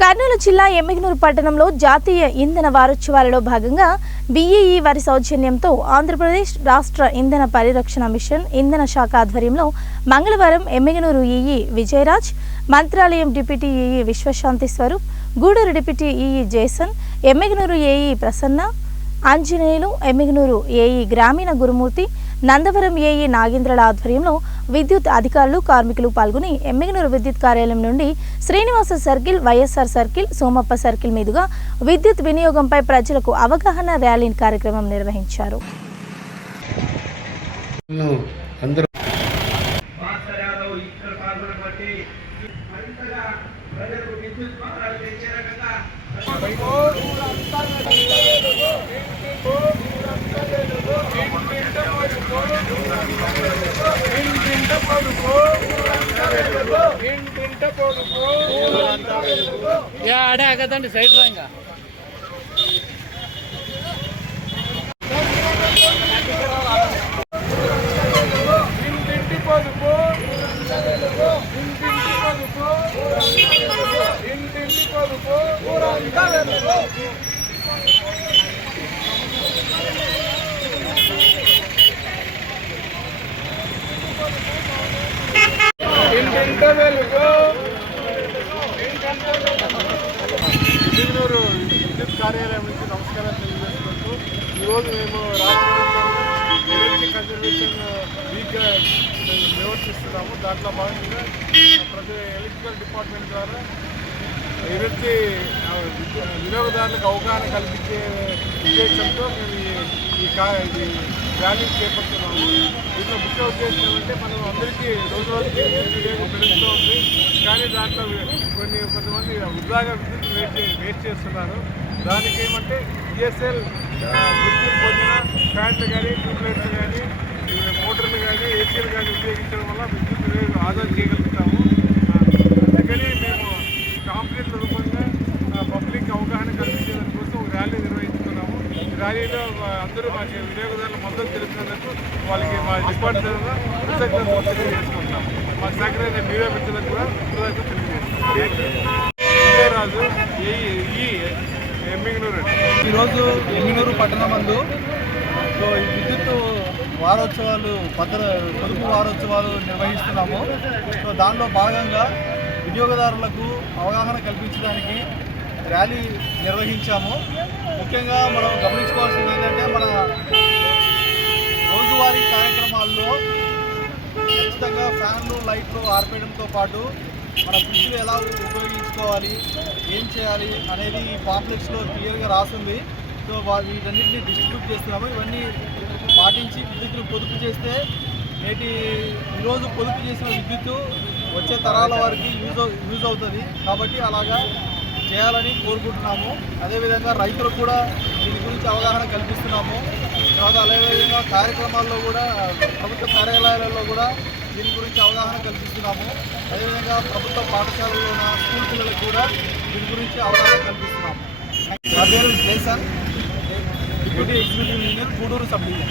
కర్నూలు జిల్లా ఎమ్మిగనూరు పట్టణంలో జాతీయ ఇంధన వారోత్సవాలలో భాగంగా బీఈఈ వారి సౌజన్యంతో ఆంధ్రప్రదేశ్ రాష్ట్ర ఇంధన పరిరక్షణ మిషన్ ఇంధన శాఖ ఆధ్వర్యంలో మంగళవారం Emmiganur EE Vijayaraj, Mantralayam deputy EE Vishwashanti Swaroop, Gudur deputy EE Jason, Emmiganur AE Prasanna, Anjaneyulu, Emmiganur AE గ్రామీణ గురుమూర్తి, నందవరం ఏఈ నాగేంద్రల ఆధ్వర్యంలో విద్యుత్ అధికారులు, కార్మికులు పాల్గొని ఎమ్మిగనూరు విద్యుత్ కార్యాలయం నుండి Srinivasa circle, YSR circle, Somappa circle మీదుగా విద్యుత్ వినియోగంపై ప్రజలకు అవగాహన ర్యాలీ కార్యక్రమం నిర్వహించారు. ఆడే ఆగదండి సైడ్ రా. ఎమ్మిగనూరు విద్యుత్ కార్యాలయం నుంచి నమస్కారం తెలియజేసుకుంటూ ఈరోజు మేము ఎనర్జీ కన్జర్వేషన్ వీక్గా నిర్వర్తిస్తున్నాము. దాంట్లో భాగంగా ప్రతి ఎలక్ట్రికల్ డిపార్ట్మెంట్ ద్వారా ఎనర్జీ వినియోగదారులకు అవగాహన కల్పించే ఉద్దేశంతో మేము ఈ ర్యాలీ చేపడుతున్నాము. దీంట్లో ముఖ్య ఉద్దేశం ఏమంటే మనం అందరికీ రోజు రోజుకి వినియోగం పెరుగుతూ ఉంది. కానీ దాంట్లో కొంతమంది వృధాగా విద్యుత్ వేస్ట్ చేస్తున్నారు. దానికి ఏమంటే ఈఎస్ఎల్ విద్యుత్ పొందిన ఫ్యాన్లు కానీ, ట్యూబ్లైట్లు కానీ, మోటార్లు కానీ, ఏసీలు కానీ ఉపయోగించడం వల్ల విద్యుత్ ఆదా చేయగలుగుతాము. అందుకని మేము కాంప్లైంట్ రూపంగా పబ్లిక్ అవగాహన కల్పించేదాని కోసం ఒక ర్యాలీ నిర్వహిస్తున్నాము. ఈ ర్యాలీలో అందరూ మాకు వినియోగదారుల మద్దతు తెలిపినందుకు వాళ్ళకి మా డిపార్ట్మెంట్ కృతజ్ఞతలు తెలియజేసుకుంటున్నాము. మాకు సహకరించిన మీడియా మిత్రులకు కూడా కృతజ్ఞతలు తెలియజేస్తున్నాము. విజయరాజు ఈ ఎమ్మిగనూరు. ఈరోజు ఎమ్మిగనూరు పట్టణమందు విద్యుత్ వారోత్సవాలు పొదుపు వారోత్సవాలు నిర్వహిస్తున్నాము. సో దానిలో భాగంగా వినియోగదారులకు అవగాహన కల్పించడానికి ర్యాలీ నిర్వహించాము. ముఖ్యంగా మనం గమనించుకోవాల్సింది ఏంటంటే మన రోజువారీ కార్యక్రమాల్లో ఖచ్చితంగా ఫ్యాన్లు, లైట్లు ఆర్పేయడంతో పాటు మన ఫ్రిడ్జ్లు ఎలా ఉపయోగించుకోవాలి, ఏం చేయాలి అనేది ఈ పాంప్లెట్స్లో క్లియర్గా రాస్తుంది. సో వీటన్నిటిని డిస్ట్రిబ్యూట్ చేస్తున్నాము. ఇవన్నీ పాటించి విద్యుత్తును పొదుపు చేస్తే ఈరోజు పొదుపు చేసిన విద్యుత్తు వచ్చే తరాల వారికి యూజ్ అవుతుంది. కాబట్టి అలాగా చేయాలని కోరుకుంటున్నాము. అదేవిధంగా రైతులకు కూడా దీని గురించి అవగాహన కల్పిస్తున్నాము. తర్వాత అదేవిధంగా కార్యక్రమాల్లో కూడా ప్రభుత్వ కార్యాలయాలలో కూడా దీని గురించి అవగాహన కల్పిస్తున్నాము. అదేవిధంగా ప్రభుత్వ పాఠశాలల్లో ఉన్న స్కూల్ పిల్లలకు కూడా దీని గురించి అవగాహన కల్పిస్తున్నాము. నా పేరు Jason, deputy executive engineer, Gudur sub division.